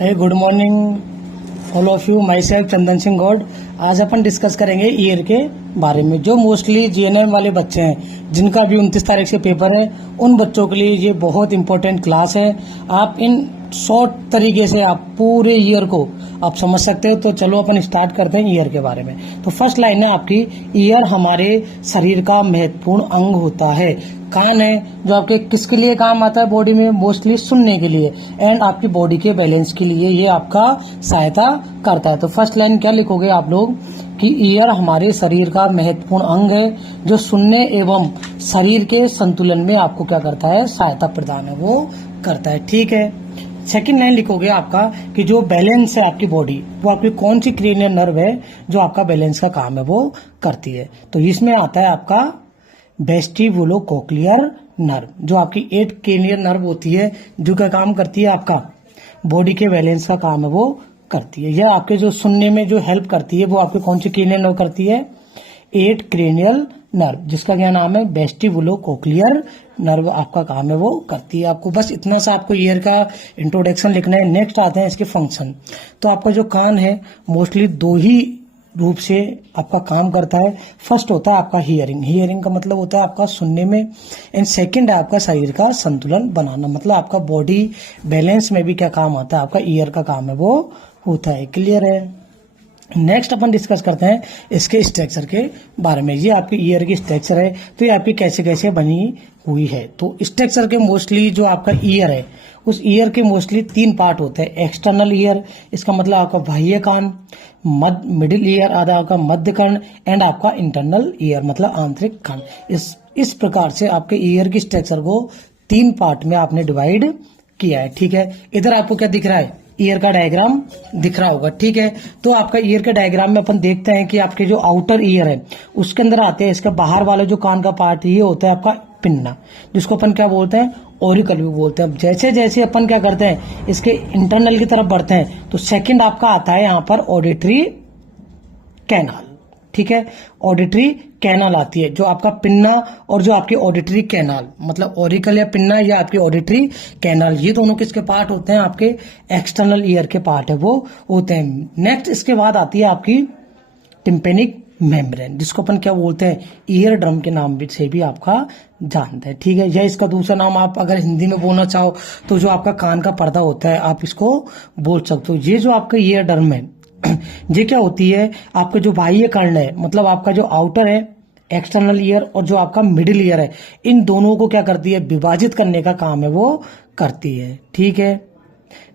Hey good morning all of you, myself Chandan Singh Gaud. आज अपन discuss करेंगे ईयर के बारे में। जो मोस्टली जीएनएम वाले बच्चे हैं जिनका भी 29 तारीख से पेपर है, उन बच्चों के लिए ये बहुत इंपॉर्टेंट क्लास है। आप इन शॉर्ट तरीके से आप पूरे ईयर को आप समझ सकते हो। तो चलो अपन स्टार्ट करते हैं ईयर के बारे में। तो फर्स्ट लाइन है आपकी, ईयर हमारे शरीर का महत्वपूर्ण अंग होता है। कान है जो आपके किसके लिए काम आता है बॉडी में, मोस्टली सुनने के लिए एंड आपकी बॉडी के बैलेंस के लिए ये आपका सहायता करता है। तो फर्स्ट लाइन क्या लिखोगे आप लोग कि ईयर हमारे शरीर का महत्वपूर्ण अंग है जो सुनने एवं शरीर के संतुलन में आपको क्या करता है, सहायता प्रदान है वो करता है। ठीक है। सेकंड लाइन लिखोगे आपका कि जो बैलेंस है आपकी बॉडी, वो आपकी कौन सी क्रेनियल नर्व है जो आपका बैलेंस का काम है वो करती है। तो इसमें आता है आपका वेस्टिबुलोकोक्लियर नर्व, जो आपकी 8 क्रेनियल नर्व होती है जो क्या काम करती है, आपका बॉडी के बैलेंस का काम है वो करती है। यह आपके जो सुनने में जो हेल्प करती है वो आपके कौन सी क्रेनियल नर्व करती है, 8 क्रेनियल नर्व, जिसका क्या नाम है, वेस्टिबुलोकोक्लियर नर्व आपका काम है वो करती है। आपको बस इतना सा आपको ईयर का इंट्रोडक्शन लिखना है। नेक्स्ट आते हैं इसके फंक्शन। तो आपका जो कान है मोस्टली 2 ही रूप से आपका काम करता है। फर्स्ट होता है आपका हियरिंग। हियरिंग का मतलब होता है आपका सुनने में, एंड सेकंड है आपका शरीर का संतुलन बनाना, मतलब आपका बॉडी बैलेंस में भी क्या काम आता है, आपका ईयर का काम है वो होता है। क्लियर है। नेक्स्ट अपन डिस्कस करते हैं इसके स्ट्रक्चर के बारे में। ये आपकी ईयर की स्ट्रक्चर है, तो ये आपकी कैसे कैसे बनी हुई है। तो स्ट्रक्चर के मोस्टली जो आपका ईयर है, उस ईयर के मोस्टली 3 पार्ट होते हैं। एक्सटर्नल ईयर, इसका मतलब आपका बाह्य कान, मिडिल ईयर आधा आपका मध्य कान, एंड आपका इंटरनल ईयर मतलब आंतरिक कान। इस प्रकार से आपके ईयर की स्ट्रक्चर को 3 पार्ट में आपने डिवाइड किया है। ठीक है। इधर आपको क्या दिख रहा है, ईयर का डायग्राम दिख रहा होगा। ठीक है। तो आपका ईयर के डायग्राम में अपन देखते हैं कि आपके जो आउटर ईयर है उसके अंदर आते हैं, इसके बाहर वाले जो कान का पार्ट ये होता है आपका पिन्ना, जिसको अपन क्या बोलते हैं, ओरिकल भी बोलते हैं। अब जैसे जैसे अपन क्या करते हैं इसके इंटरनल की तरफ बढ़ते हैं, तो सेकंड आपका आता है यहाँ पर ऑडिटरी कैनाल। ठीक है। ऑडिटरी कैनाल आती है, जो आपका पिन्ना और जो आपकी ऑडिटरी कैनाल, मतलब ओरिकल या पिन्ना या आपकी ऑडिटरी कैनाल, ये दोनों किसके पार्ट होते हैं, आपके एक्सटर्नल ईयर के पार्ट है वो होते हैं। नेक्स्ट इसके बाद आती है आपकी टिम्पेनिक मेम्ब्रेन, जिसको अपन क्या बोलते हैं, ईयर ड्रम के नाम से भी आपका जानते हैं। ठीक है। या इसका दूसरा नाम आप अगर हिंदी में बोलना चाहो तो जो आपका कान का पर्दा होता है आप इसको बोल सकते हो। ये जो आपका ईयर ड्रम है ये क्या होती है, आपका जो बाह्य कर्ण है, मतलब आपका जो आउटर है एक्सटर्नल ईयर और जो आपका मिडिल ईयर है, इन दोनों को क्या करती है, विभाजित करने का काम है वो करती है। ठीक है।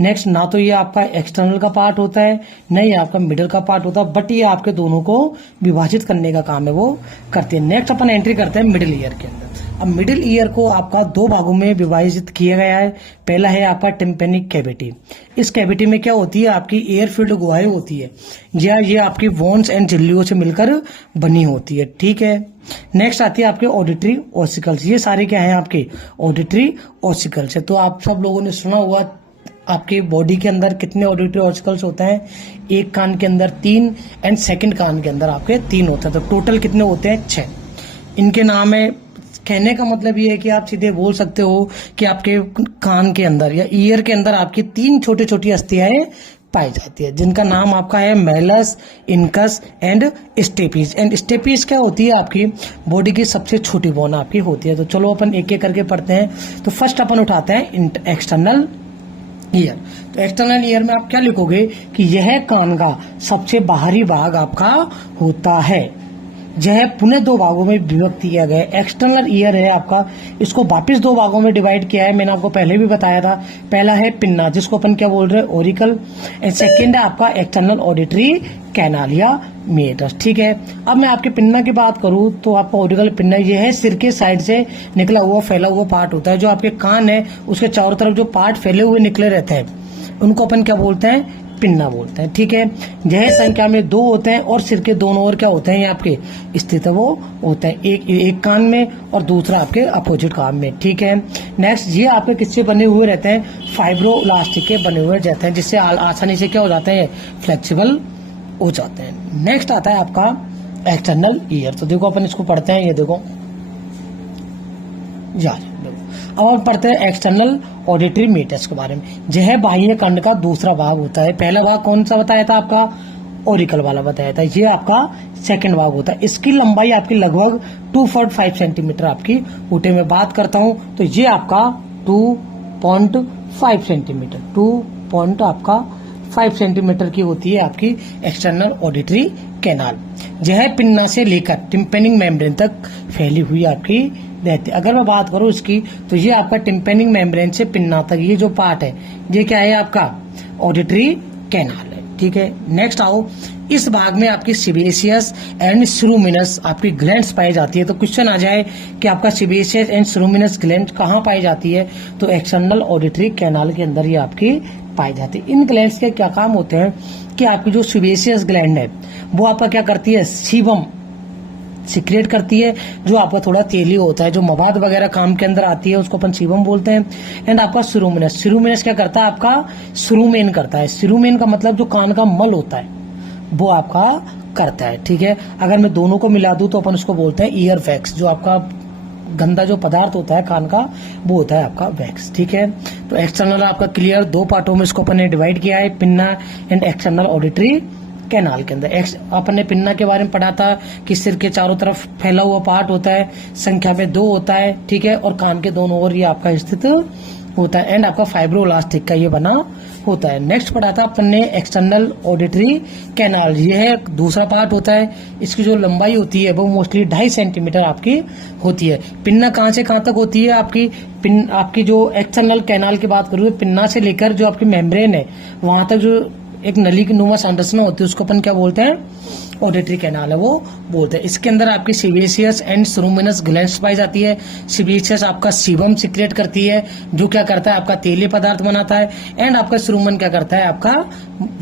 नेक्स्ट, ना तो ये आपका एक्सटर्नल का पार्ट होता है, न ये आपका मिडिल का पार्ट होता है, बट ये आपके दोनों को विभाजित करने का काम है वो करती है। नेक्स्ट अपन एंट्री करते हैं मिडिल ईयर के अंदर। अब मिडिल ईयर को आपका 2 भागों में विभाजित किया गया है। पहला है आपका टिम्पेनिक कैविटी। इस कैविटी में क्या होती है, आपकी एयर फील्ड गुहाएं होती है, या ये आपकी बोन्स एंड झिल्लियों से मिलकर बनी होती है। ठीक है। नेक्स्ट आती है आपके ऑडिटरी ऑसिकल्स। ये सारे क्या है, आपके ऑडिटरी ऑसिकल्स है। तो आप सब लोगों ने सुना हुआ आपके बॉडी के अंदर कितने ऑडिटरी ऑसिकल्स होते हैं, एक कान के अंदर 3 एंड सेकंड कान के अंदर आपके 3 होते हैं। तो टोटल कितने होते हैं, 6। इनके नाम है, कहने का मतलब ये है कि आप सीधे बोल सकते हो कि आपके कान के अंदर या ईयर के अंदर आपकी 3 छोटी छोटी अस्थियां पाई जाती है, जिनका नाम आपका है malleus, incus and stapes. And stapes क्या होती है, आपकी बॉडी की सबसे छोटी बोन आपकी होती है। तो चलो अपन एक एक करके पढ़ते हैं। तो फर्स्ट अपन उठाते हैं एक्सटर्नल ईयर। तो एक्सटर्नल ईयर में आप क्या लिखोगे कि यह कान का सबसे बाहरी भाग आपका होता है। यह पुनः 2 भागों में विभक्त किया गया है। एक्सटर्नल ईयर है आपका, इसको वापस 2 भागों में डिवाइड किया है। मैंने आपको पहले भी बताया था। पहला है पिन्ना, जिसको अपन क्या बोल रहे हैं, ओरिकल, एंड सेकंड है आपका एक्सटर्नल ऑडिटरी कैनाल या मेटस। ठीक है। अब मैं आपके पिन्ना की बात करूं तो आपका ओरिकल पिन्ना यह है सिर के साइड से निकला हुआ फैला हुआ पार्ट होता है। जो आपके कान है उसके चारों तरफ जो पार्ट फैले हुए निकले रहते हैं उनको अपन क्या बोलते हैं, पिन्ना बोलते हैं। ठीक है। यह संख्या में 2 होते हैं और सिर के दोनों ओर क्या होते हैं, ये आपके स्थित वो होते हैं, एक कान में और दूसरा आपके अपोजिट कान में। ठीक है। नेक्स्ट, ये आपके किससे बने हुए रहते हैं, फाइब्रोइलास्टिक के बने हुए रहते हैं, जिससे आसानी से क्या हो जाते हैं, फ्लेक्सिबल हो जाते हैं। नेक्स्ट आता है आपका एक्सटर्नल ईयर। तो देखो अपन इसको पढ़ते हैं। ये देखो यार, अब हम पढ़ते हैं एक्सटर्नल ऑडिटरी मीटर्स के बारे में। यह है बाह्य कंड का दूसरा भाग होता है। पहला भाग कौन सा बताया था आपका, ओरिकल वाला बताया था, ये आपका सेकंड भाग होता है। इसकी लंबाई आपकी लगभग 2.5 सेंटीमीटर आपकी होते में बात करता हूं तो ये आपका 2.5 सेंटीमीटर 2.5 सेंटीमीटर की होती है आपकी एक्सटर्नल ऑडिटरी कैनाल। यह पिन्ना से लेकर टिम्पैनिक मेम्ब्रेन तक फैली हुई आपकी रहती है। अगर मैं बात करूं इसकी तो ये आपका टिम्पैनिक मेम्ब्रेन से पिन्ना तक ये जो पार्ट है ये क्या है आपका ऑडिटरी कैनाल है। ठीक है, नेक्स्ट आओ, इस भाग में आपकी सीबेशियस एंड स्रूमिनस आपकी ग्लैंड्स पाई जाती है। तो क्वेश्चन आ जाए कि आपका सीबेशियस एंड स्रूमिनस ग्लैंड कहाँ पाई जाती है, तो एक्सटर्नल ऑडिटरी कैनाल के अंदर ही आपकी पाई जाती है। इन ग्लैंड्स के क्या काम होते हैं कि आपकी जो सीबेशियस ग्लैंड है वो आपका क्या करती है, सीबम सिक्रेट करती है, जो आपका थोड़ा तेली होता है, जो मवाद वगैरह काम के अंदर आती है उसको अपन सीबम बोलते हैं। एंड आपका स्रूमिनस क्या करता है, आपका स्रूमेन करता है। स्रूमेन का मतलब जो कान का मल होता है वो आपका करता है। ठीक है, अगर मैं दोनों को मिला दूं तो अपन उसको बोलते हैं ईयर वैक्स। जो आपका गंदा जो पदार्थ होता है कान का वो होता है आपका वैक्स। ठीक है, तो एक्सटर्नल आपका क्लियर, दो पार्टों में इसको अपन ने डिवाइड किया है, pinna and external auditory canal के अंदर। अपन ने पिन्ना के बारे में पढ़ा था कि सिर के चारों तरफ फैला हुआ पार्ट होता है, संख्या में 2 होता है। ठीक है, और कान के दोनों ओर ये आपका स्थित होता है एंड आपका फाइब्रोलास्टिक का ये बना होता है। नेक्स्ट पढ़ा था अपन ने एक्सटर्नल ऑडिटरी कैनाल, ये है दूसरा पार्ट होता है। इसकी जो लंबाई होती है वो मोस्टली 2.5 सेंटीमीटर आपकी होती है। पिन्ना कहाँ से कहाँ तक होती है आपकी जो एक्सटर्नल कैनाल की बात करूँ, पिन्ना से लेकर जो आपकी मेम्ब्रेन है वहां तक जो एक नली की नुमा संरचना होती है उसको अपन क्या बोलते हैं, ऑडिटरी कैनाल है वो बोलते हैं। इसके अंदर आपकी सीबेशियस एंड स्रूमिनस ग्लैंड्स पाई जाती है। सीबेशियस आपका सीबम सिक्रेट करती है, जो क्या करता है आपका तेलीय पदार्थ बनाता है। एंड आपका स्रूमन क्या करता है, आपका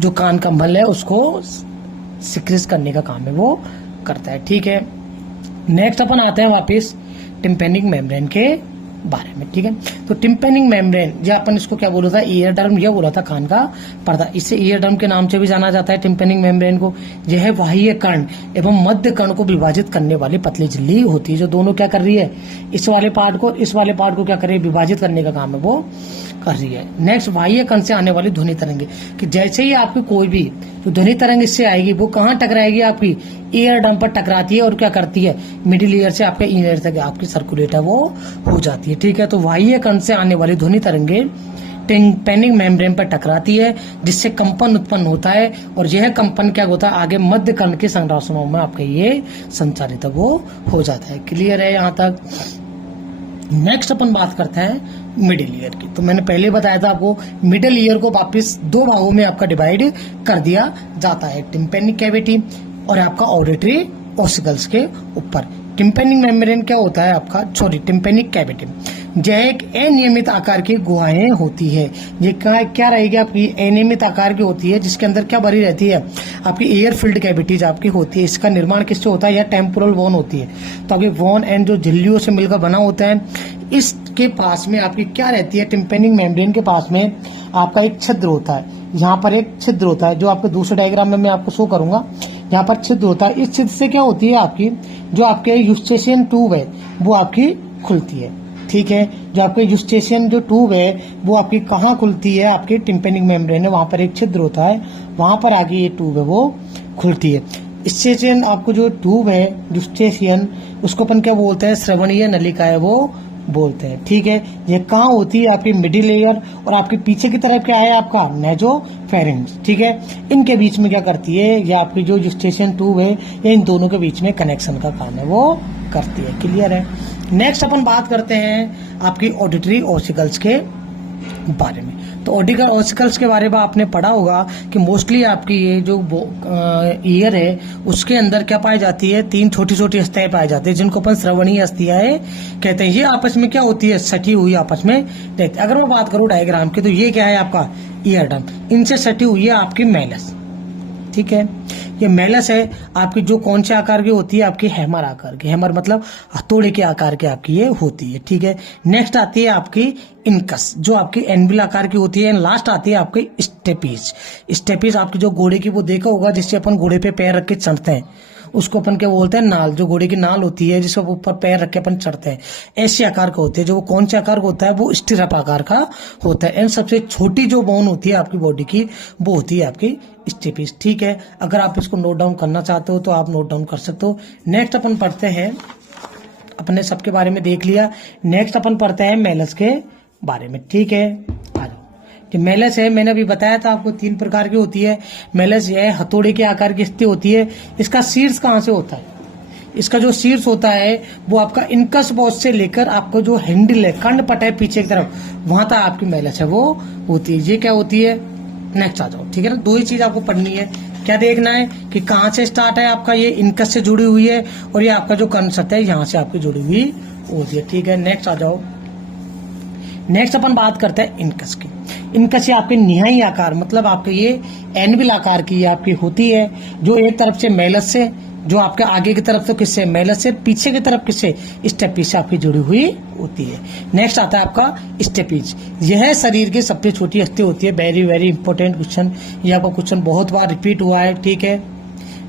जो कान का मल है उसको सिक्रेट करने का काम है वो करता है। ठीक है, नेक्स्ट अपन आते हैं वापिस टिम्पैनिक मेम्ब्रेन के बारे में। ठीक है, तो टिम्पैनिक मेम्ब्रेन या अपन इसको क्या बोला था, ईयर ड्रम, यह बोला था कान का पर्दा। इससे ईयर ड्रम के नाम से भी जाना जाता है टिम्पैनिक मेम्ब्रेन को। यह है बाह्य कर्ण एवं मध्य कर्ण को विभाजित करने वाली पतली झिल्ली होती है, जो दोनों क्या कर रही है, इस वाले पार्ट को क्या कर रही है, विभाजित करने का काम है वो कर रही है। नेक्स्ट, बाह्य कर्ण से आने वाली ध्वनि तरंगे, कि जैसे ही आपकी कोई भी जो ध्वनि तरंग इससे आएगी वो कहाँ टकराएगी, आपकी ईयर ड्रम पर टकराती है और क्या करती है, मिडिल ईयर से आपके ईयर तक आपकी सर्कुलेट है वो हो जाती है। ठीक है, तो बाह्य कर्ण से आने वाली ध्वनि तरंगे टिम्पैनिक मेम्ब्रेन पर टकराती है, जिससे कंपन उत्पन्न होता है और यह कंपन क्या होता है, आगे मध्य कर्ण की संरचनाओं में आपका ये संचारित है वो हो जाता है। क्लियर है यहाँ तक। नेक्स्ट अपन बात करते हैं मिडिल ईयर की। तो मैंने पहले बताया था आपको, मिडिल ईयर को वापस 2 भागों में आपका डिवाइड कर दिया जाता है, टिम्पैनिक कैविटी और आपका ऑडिटरी ओसिकल्स के ऊपर। टिम्पैनिक मेम्ब्रेन क्या होता है आपका, टिम्पैनिक कैविटी, यह एक अनियमित आकार की गुहाएं होती है। ये क्या रहेगी आपकी, अनियमित आकार की होती है, जिसके अंदर क्या भरी रहती है, आपकी एयर फिल्ड कैविटीज आपकी होती है। इसका निर्माण किससे होता है, यह टेम्पोरल बोन होती है। तो आपकी बोन एंड जो झिल्लियों से मिलकर बना होता है। इसके पास में आपकी क्या रहती है, टिम्पैनिक मेम्ब्रेन के पास में आपका एक छिद्र होता है। यहाँ पर एक छिद्र होता है, जो आपके दूसरे डायग्राम में मैं आपको शो करूंगा। यहाँ पर छिद्र होता है, इस छिद्र से क्या होती है, आपकी जो आपके यूस्टेशियन ट्यूब है वो आपकी खुलती है। ठीक है, जो आपके यूस्टेशियन जो ट्यूब है वो आपकी कहाँ खुलती है, आपके टिम्पैनिक मेम्ब्रेन है, वहां पर एक छिद्र होता है, वहां पर आगे ये ट्यूब है वो खुलती है। यूस्टेशियन आपको जो ट्यूब है यूस्टेशियन, उसको अपन क्या बोलते हैं, श्रवणीय नलिका है वो बोलते हैं। ठीक है, ये कहाँ होती है, आपकी मिडिल लेयर और आपके पीछे की तरफ क्या है आपका नेजोफेरिंक्स। ठीक है, इनके बीच में क्या करती है, ये आपकी जो यूस्टेशियन ट्यूब है ये इन दोनों के बीच में कनेक्शन का काम है वो करती है। क्लियर है। नेक्स्ट अपन बात करते हैं आपकी ऑडिटरी ओसिकल्स के बारे में। तो ऑडिटर ऑसिकल्स के बारे में आपने पढ़ा होगा कि मोस्टली आपकी ये जो ईयर है उसके अंदर क्या पाई जाती है, 3 छोटी छोटी अस्थियां पाई जाती है, जिनको अपन श्रवणीय अस्थियां कहते हैं। ये आपस में क्या होती है, सटी हुई आपस में रहती है। अगर मैं बात करूं डायग्राम की, तो ये क्या है आपका ईयर ड्रम, इनसे सटी हुई है आपकी मेलस। ठीक है, ये मेलस है आपकी, जो कौन से आकार की होती है, आपकी हैमर आकार की। हैमर मतलब हथौड़े के आकार की आपकी ये होती है। ठीक है, नेक्स्ट आती है आपकी इनकस, जो आपकी एनविल आकार की होती है। लास्ट आती है आपकी स्टेपीज। स्टेपीज आपकी जो घोड़े की वो देखा होगा, जिससे अपन घोड़े पे पैर रख के चढ़ते हैं, उसको अपन क्या बोलते हैं, नाल। जो घोड़े की नाल होती है जिसके ऊपर पैर रख के अपन चढ़ते हैं, ऐसे आकार का होते हैं। जो वो कौन से आकार का होता है, वो स्टिरअप आकार का होता है। एंड सबसे छोटी जो बोन होती है आपकी बॉडी की, वो होती है आपकी स्टेपिस। ठीक है, अगर आप इसको नोट डाउन करना चाहते हो तो आप नोट डाउन कर सकते हो। नेक्स्ट अपन पढ़ते हैं, अपने सबके बारे में देख लिया। नेक्स्ट अपन पढ़ते हैं मेलस के बारे में। ठीक है, आ जाओ। जो मेलस है, मैंने अभी बताया था आपको 3 प्रकार की होती है। मेलस यह हथौड़े के आकार की स्थिति होती है। इसका शीर्ष कहाँ से होता है? इसका जो शीर्ष होता है वो आपका इनकस बॉस से लेकर आपको जो हैंडल है, कर्णपट है पीछे की तरफ, वहां तक आपकी मेलस है वो होती है। ये क्या होती है? नेक्स्ट आ जाओ। ठीक है ना, 2 ही चीज आपको पढ़नी है। क्या देखना है कि कहाँ से स्टार्ट है आपका, ये इनकस से जुड़ी हुई है, और ये आपका जो कर्णसत है यहाँ से आपकी जुड़ी हुई होती है। ठीक है, नेक्स्ट आ जाओ। नेक्स्ट अपन बात करते हैं इनकस की। इनकस ये आपके निहाई आकार, मतलब आपके ये एनविल आकार की आपकी होती है, जो एक तरफ से मेलस से, जो आपके आगे की तरफ तो किससे, मेलस से, पीछे की तरफ किससे, स्टेपीज से आपकी जुड़ी हुई होती है। नेक्स्ट आता है आपका स्टेपीज। यह शरीर की सबसे छोटी अस्थि होती है। वेरी वेरी इंपॉर्टेंट क्वेश्चन, ये आपका क्वेश्चन बहुत बार रिपीट हुआ है। ठीक है,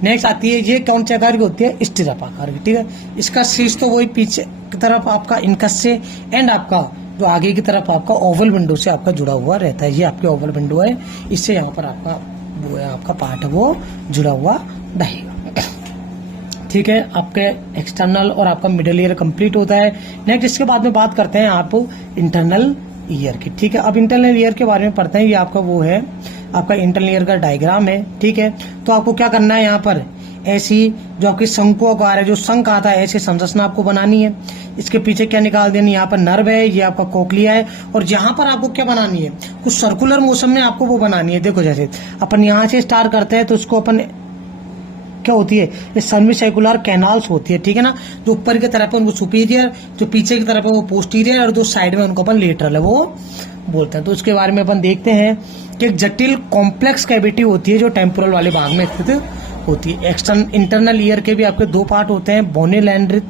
नेक्स्ट आती है, ये कौन से आकार की होती है? स्टिरअप आकार की। ठीक है, इसका शीर्ष तो वही पीछे की तरफ आपका इनकस से, एंड आपका जो आगे की तरफ आपका ओवल विंडो से आपका जुड़ा हुआ रहता है। ये आपके ओवल विंडो है, इससे यहाँ पर आपका वो है, आपका पार्ट है वो जुड़ा हुआ रहेगा। ठीक है, आपके एक्सटर्नल और आपका मिडिल ईयर कंप्लीट होता है। नेक्स्ट इसके बाद में बात करते हैं आप इंटरनल ईयर की। ठीक है, अब इंटरनल ईयर के बारे में पढ़ते हैं। ये आपका वो है, आपका इंटरनल ईयर का डायग्राम है। ठीक है, तो आपको क्या करना है, यहाँ पर ऐसी जो आपकी शंकु आकार है, जो शंख आता है, ऐसी संरचना आपको बनानी है। इसके पीछे क्या निकाल देनी, यहाँ पर नर्व है, ये आपका कोक्लिया है, और यहाँ पर आपको क्या बनानी है, कुछ सर्कुलर मोशन में आपको वो बनानी है। देखो जैसे अपन यहाँ से स्टार्ट करते हैं तो उसको अपन क्या होती है, ये सेमिसर्कुलर कैनाल्स होती है। ठीक है ना, जो ऊपर की तरफ है उनको सुपीरियर, जो पीछे की तरफ है वो पोस्टीरियर, और जो साइड में उनको अपन लेटरल है वो बोलते हैं। तो उसके बारे में अपन देखते हैं कि एक जटिल कॉम्प्लेक्स कैविटी होती है जो टेम्पोरल वाले भाग में स्थित होती है। इंटरनल ईयर के भी आपके 2 पार्ट होते हैं, बोनी लैंड्रिथ,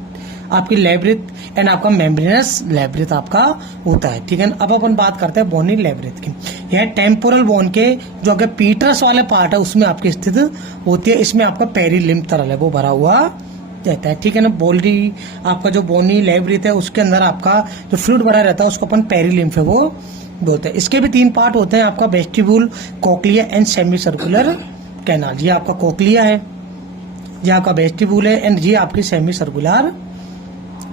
आपकी लेब्रिथ, एंड आपका मेम्ब्रेनस लेब्रिथ आपका होता है। ठीक है, अब अपन बात करते हैं बोनी लेब्रिथ की। यह टेम्पोरल बोन के जो आपके पीटर्स वाले पार्ट है उसमें आपकी स्थित होती है। इसमें आपका पेरीलिम्फ तरल है वो भरा हुआ रहता है। ठीक है ना, बोली आपका जो बोनी लेब्रिथ है उसके अंदर आपका जो फ्लूइड भरा रहता है उसको अपन पेरीलिम्फ है वो बोलते हैं। इसके भी 3 पार्ट होते हैं, आपका vestibule, cochlea and semi circular canal. ये आपका कोक्लिया है, ये आपका वेस्टिब्यूल है, एंड ये आपकी सेमी सर्कुलर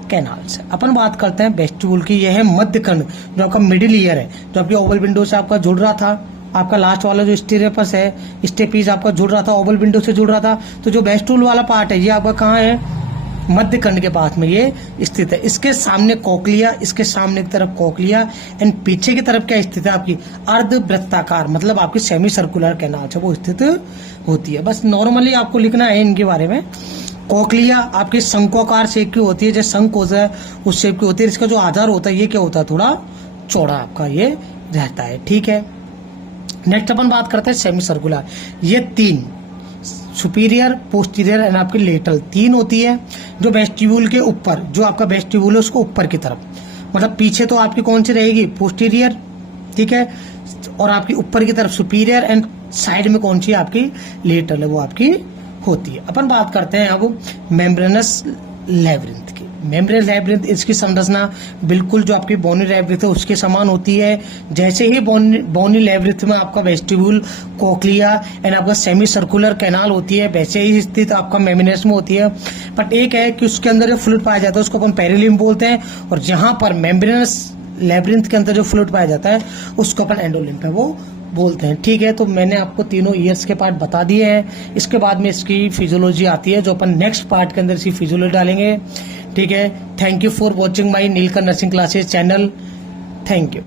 कैनाल से। अपन बात करते हैं वेस्टिब्यूल की। यह है मध्य खंड, जो आपका मिडिल ईयर है, जो आपकी ओवल विंडो से आपका जुड़ रहा था। आपका लास्ट वाला जो स्टेरेपस है, स्टेपीज आपका जुड़ रहा था, ओवल विंडो से जुड़ रहा था। तो जो वेस्टिब्यूल वाला पार्ट है ये आपका कहाँ है, मध्य खंड के पास में ये स्थित है। इसके सामने कोक्लिया, इसके सामने की तरफ कोक्लिया, एंड पीछे की तरफ क्या स्थित है आपकी अर्धवृत्ताकार, मतलब आपकी सेमी सर्कुलर कैनाल है वो स्थित होती है। बस नॉर्मली आपको लिखना है इनके बारे में। कोक्लिया आपकी शंक्वाकार शेप की होती है, जैसे शंख होता है उस शेप की होती है। इसका जो आधार होता है ये क्या होता है, थोड़ा चौड़ा आपका ये रहता है। ठीक है, नेक्स्ट अपन बात करते हैं सेमी सर्कुलर। ये 3 सुपीरियर, पोस्टीरियर एंड आपकी लेटरल 3 होती है। जो वेस्टिब्यूल के ऊपर, जो आपका वेस्टिब्यूल है उसको ऊपर की तरफ, मतलब पीछे तो आपकी कौन सी रहेगी, पोस्टीरियर। ठीक है, और आपकी ऊपर की तरफ सुपीरियर, एंड साइड में कौन सी आपकी लेटरल है वो आपकी होती है। अपन बात करते हैं अब मेम्ब्रेनस लेब्रिंथ की। मेम्ब्रेनस लेब्रिंथ, इसकी संरचना बिल्कुल जो आपकी बोनी लेब्रिंथ है उसके समान होती है। जैसे ही बोनी लेब्रिंथ में आपका वेस्टिब्यूल, कोक्लिया एंड आपका सेमी सर्कुलर कैनाल होती है, वैसे ही स्थित आपका मेम्ब्रेनस में होती है। बट एक है कि उसके अंदर जो फ्लूइड पाया जाता है उसको अपन पेरिलिम्फ बोलते हैं, और जहां पर मेम्ब्रेनस लेब्रिंथ के अंदर जो फ्लूइड पाया जाता है उसको अपन एंडोलिम्फ है वो बोलते हैं। ठीक है, तो मैंने आपको तीनों ईयर्स के पार्ट बता दिए हैं। इसके बाद में इसकी फिजियोलॉजी आती है, जो अपन नेक्स्ट पार्ट के अंदर इसकी फिजियोलॉजी डालेंगे। ठीक है, thank you for watching my Neelkanth nursing classes channel. Thank you.